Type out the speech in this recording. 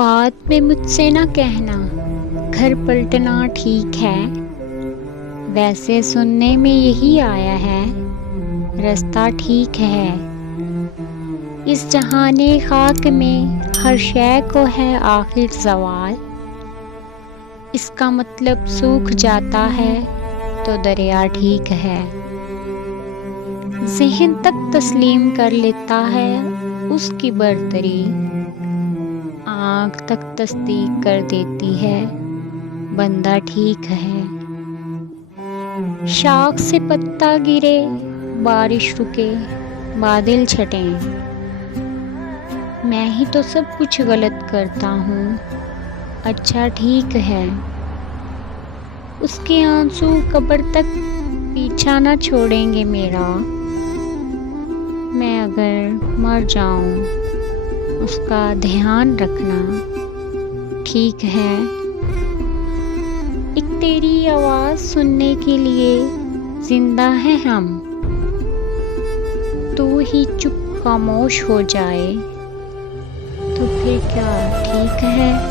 بات میں مجھ سے نہ کہنا گھر پلٹنا ٹھیک ہے، ویسے سننے میں یہی آیا ہے رستہ ٹھیک ہے۔ اس جہان خاک میں ہر شے کو ہے آخر زوال، اس کا مطلب سوکھ جاتا ہے تو دریا ٹھیک ہے۔ ذہن تک تسلیم کر لیتا ہے اس کی برتری، آنکھ تک تصدیق کر دیتی ہے بندہ ٹھیک ہے۔ شاخ سے پتا گرے، بارش رکے، بادل چھٹیں، میں ہی تو سب کچھ غلط کرتا ہوں، اچھا ٹھیک ہے۔ اس کے آنسو قبر تک پیچھا نہ چھوڑیں گے میرا، میں اگر مر جاؤں اس کا دھیان رکھنا ٹھیک ہے۔ ایک تیری آواز سننے کے لیے زندہ ہیں ہم، تو ہی چپ خاموش ہو جائے تو پھر کیا ٹھیک ہے۔